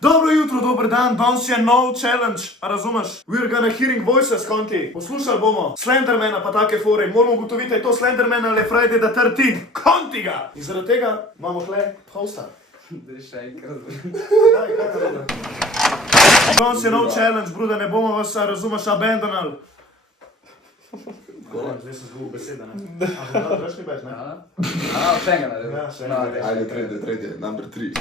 Dobro jutro, dober dan, danes je nov challenge, a razumeš? We're gonna hearing voices, konti. Poslušali bomo Slendermana pa take fore in moramo ugotoviti, je to Slenderman ali Friday the 13th, konti ga! In zaradi tega imamo tle hosta. Daj še enkrat. Kaj naredil? Danes je nov challenge, bruda, ne bomo vas, a razumeš, abandonali. Zdaj sem zgubil besede, ne? A, veš mi bež, ne? Še enega naredil. Ja, še enega. Ajde, tretji, number 3.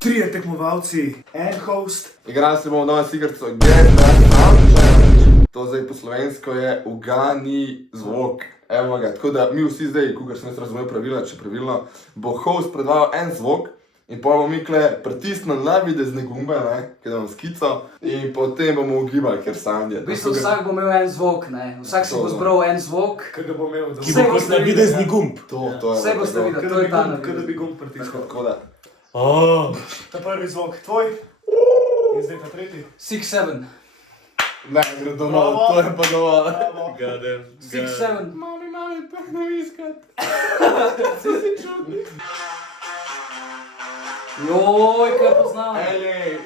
Trije tekmovalci, en host. Igrali se bomo danes igrico Get That Sound Challenge. To zdaj po slovensko je Ugani zvok. Evo ga, tako da mi vsi zdaj, kukor sem jaz razumel pravila, če pravilno, bo host predvajal en zvok in pa bomo mi kle pritisnili navidezne gumbe, ne, ker imam skico in potem bomo ugibali, ker sound je. V bistvu vsak bo imel en zvok, ne? Vsak si bo zbral en zvok. Kaj ga bo imel? Ki bo kot navidezni gumb. To je. Vse boste videli, to je ta Kaj da navidez. bi gumb pritisnil. Tako da. Ta prvi zvok, tvoj. In zdaj ta tretji. 6-7. Ne, gre domov, to je pa dovolj. Bravo. 6-7. Mami, pehne viskat. Joj, kaj poznam. Ej!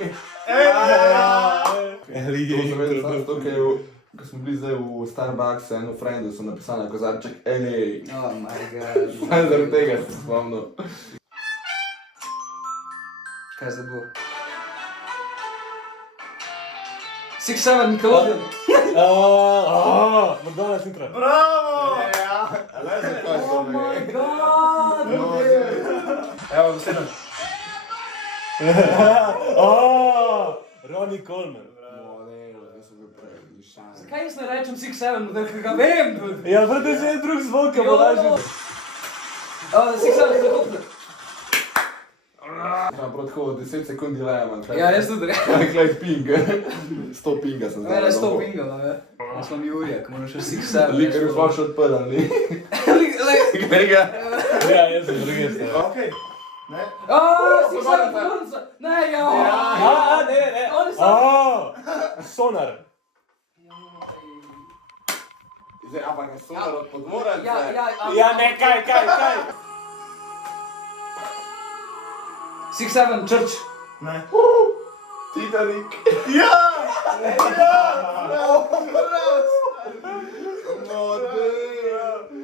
To sem vedel samo tukaj, ko smo bili zdaj v Starbucksu, eno friendu sem napisal na kozarček Ej! Oh my god. Zaradi tega sem spomnil. Kaj zdaj bo? 6-7, Nickelodeon. McDonald's intro. Bravo! Oh my god. Evo, sedem. Ronnie Coleman. Zakaj jaz ne rečem 6-7, da ga vem? Ja, vrti se je drug zvok, bo lažje. 6-7 za kupne. Ja, prav tako 10 sekund delaja imam. Ja, jaz tudi rečem. Klej ping. 100 pinga sem zdaj. Mene 100 pingov, ne? Jaz imam Jurija, ko moram še 6-7. Likar je pa še odprl, ni? Glej ga. Ja, jaz sem druge strani. Okej. Ne? 6-7, Florence. Ne, ja. Ne. Sonar. Zdaj, ampak je sonar od podmoranca. Ja, ne, kaj. 6-7, Church. Ne. Titanic. Ja!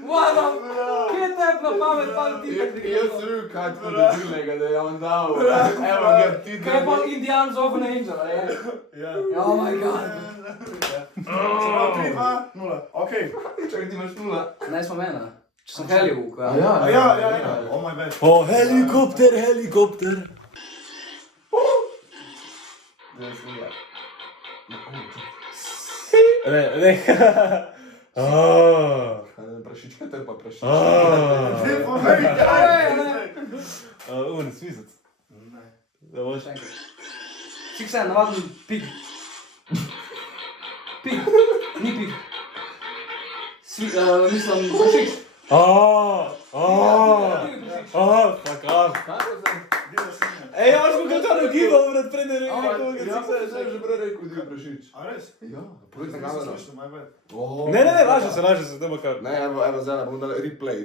Vada, kje je tep na pamet, pal Titanic? Jaz sem bil kaj tako debilnega, da je on dal. Evo ga, Titanic. Kaj je pa Indians of an Angel, ne? Ja. Oh my god. Samo 3, 2, 0. Okej. Čakaj, ti imaš 0. Ne smo mena. Če sem Hollywood, A ja. Oh my bad. O, helikopter. Ne. Prašička, to je pa prašička. Svisec. Ne. Da boš. 6-7, navaden pig. Pig. Ni pig. Mislim, prašič. Fuck off. Ej, ja, smo ga to nagibal, brat, pred Ja, sem že prej rekel, da je prašič. A res? Ja, prvi Nisem kamera. slišal, my bad. Ne, laže se, to bo kar. Ne, evo zdaj, bomo dali replay.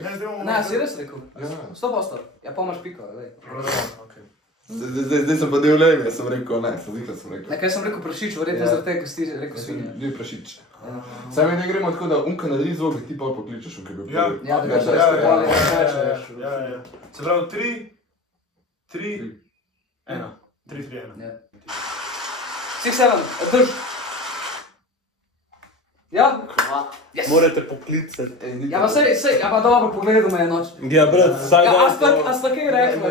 Ne, zdaj bomo... Ne, si res rekel? Ja. 100%. Ja, pa imaš piko, vej. Okej. Zdaj sem pa del leve, sem rekel, ne, sem rekel. Ne, kaj sem rekel prašič, verjetno zaradi tega, ker si rekel svinja. Ni prašič. Saj mi ne gremo tako, da unka naredi zvok, da ti pa pokličeš, unka bi Ja. Ja, da ga še Ja, ostali, ja, ne ja. Se pravi 3, 1. 3, 3, 1. Ja. 6-7, drž. Ja? Yes! Morate poklicati. Ja, pa sej, ja pa dobro, pogledal me je noč. Ja, brat, saj Ja, da. a sta kaj rekla?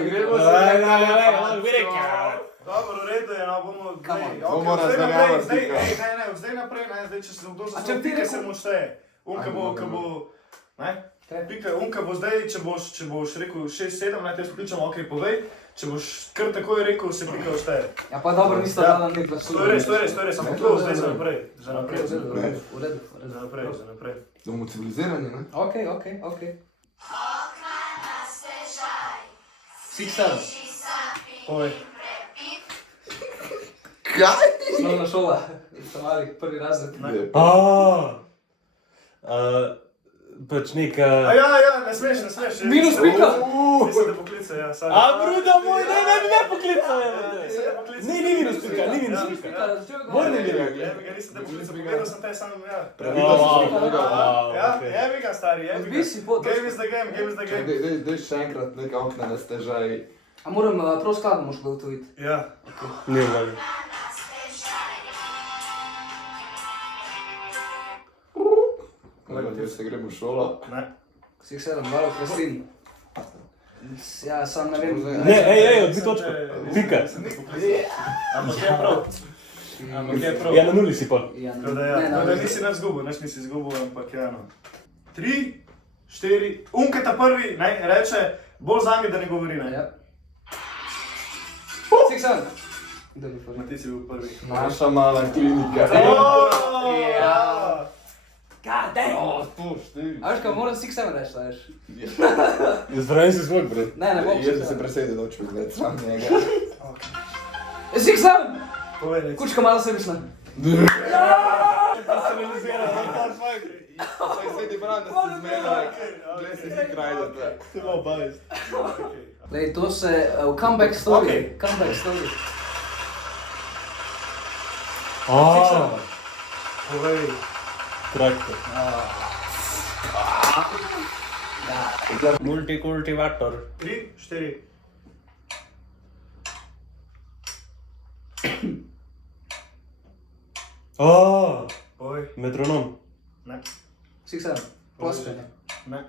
Dobro, v redu je, no bomo zdaj. Bomo Okej, zdaj razmenjavali naprej, pika. ne, zdaj naprej, ne, zdaj če se bom kdo A če zastavil, ti pika rekel- se mu šteje. Unka bo, ne? Kaj? Pika, unka bo zdaj, če boš rekel 6, 7, ne, te spričam, okej, povej. Če boš kar takoj rekel, se pika šteje. Ja, pa dobro, nista Ja. dala nek glasu. To je res, samo to, zdaj za naprej. Za naprej, V redu. za naprej. Da bomo civilizirani, ne? Okej. 6-7. Povej. Kaj? Osnovna šola. Ste mali, prvi razred. pač nek... A ja, ne smeš. Minus pika. Mislim, da poklice, ja. Sorry. A, bruda moj, ne poklicaj! Ni minus pika, ni minus Minus pika. pika, začel ga. Morni mi Ja, ga nisem da poklice, pogledal sem te sam, ja. Ja, Okay. jebi ga, stari, jebi ga. Odbi si pot. Game is the game. Dej še enkrat neka okna na stežaj. A moram prav skladno moš gotoviti. Ja. Ni valjda. Če se gremo v šolo. Ne. 6-7, malo kreslin. Ja, sam ne vem. Ne, ej, odbi točko. Pika. Ampak je prav. Ja, na nuli si pa. Ja, Tako da ja, tako da nisi nas zgubil, nisi izgubil, ampak ja, no. 3, 4, Unketa prvi, ne, reče, bolj za me, da ne govori, ne. Ja. 6-7. Kdo bi prvi? Ti si bil prvi. Naša mala klinika. Ja. God damn! Pušti. A veš kaj, moram 6-7 reči, veš. Zbranim si zvok, bro. Ne bom Jaz bi se 6-7. presedil noč pogledati sam njega. 6-7! Povej, reči. Kučka malo sebična. Sedi bran, da se zmena. Glej se ti kraj, da te. Ti malo bavist. Lej, to se, comeback story. Okej. Comeback story. Povej. Traktor. Multikultivator. 3, 4. Povej. Metronom. Ne. 6-7. Ploskanje. Ne.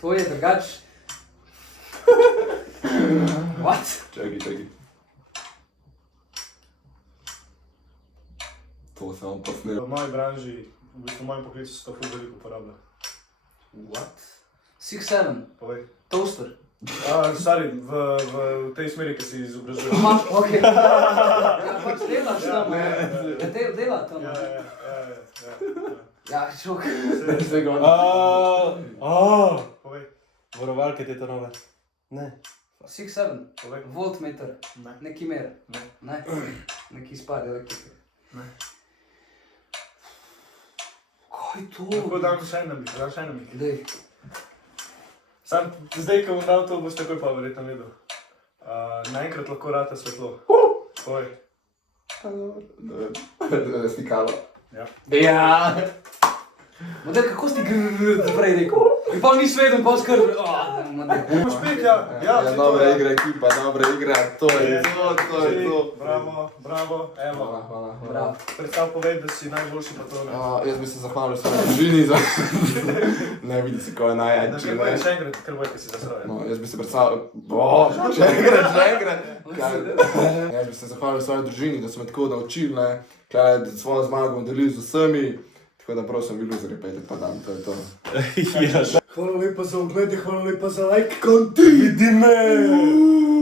To je drugač. What? Čakaj. To sem vam posnel. V moji branži, v bistvu v mojem poklicu se to ful veliko uporablja. What? 6-7. Povej. Toaster. Sorry, v tej smeri, ki si izobražuješ. Aha, okej. Ja, pač delaš tam. Ja, dela tam. Ja. Ja, šok. Povej. Varovalke te to nove. Ne. 6-7. Povej. Voltmeter. Ne. Neki mer. Ne. Ne. Neki spad elektrike. Ne. Kaj to? Lahko dam še en namik. Dej. Sam zdaj, ko bom dal to, boš takoj pa verjetno videl. Naenkrat lahko rata svetlo. Povej. Stikalo. Ja. Ja. Model, kako si ti prej rekel? In pa ni svedel, pa skrbi. Boš spet, ja. Ja, si to, dobra ja. igra ekipa, dobra igra. To je to. Bravo, evo. Hvala. Bravo. Predstav povej, da si najboljši patrone. Jaz bi se zahvalil svoji družini za... Ne vidi si, ko je najjači, Kaj ne? povej še enkrat, kar boj, ki si zasravil. No, jaz bi se predstavil... Še enkrat. Jaz bi se zahvalil svoji družini, da so me tako naučili, ne? Kaj svojo zmago bom delil z vsemi. Tako da prosim, vi luzeri, pejte pa dan, to je to. Ja, Hvala lepa za ogled, hvala lepa za like, konti! Vidi me!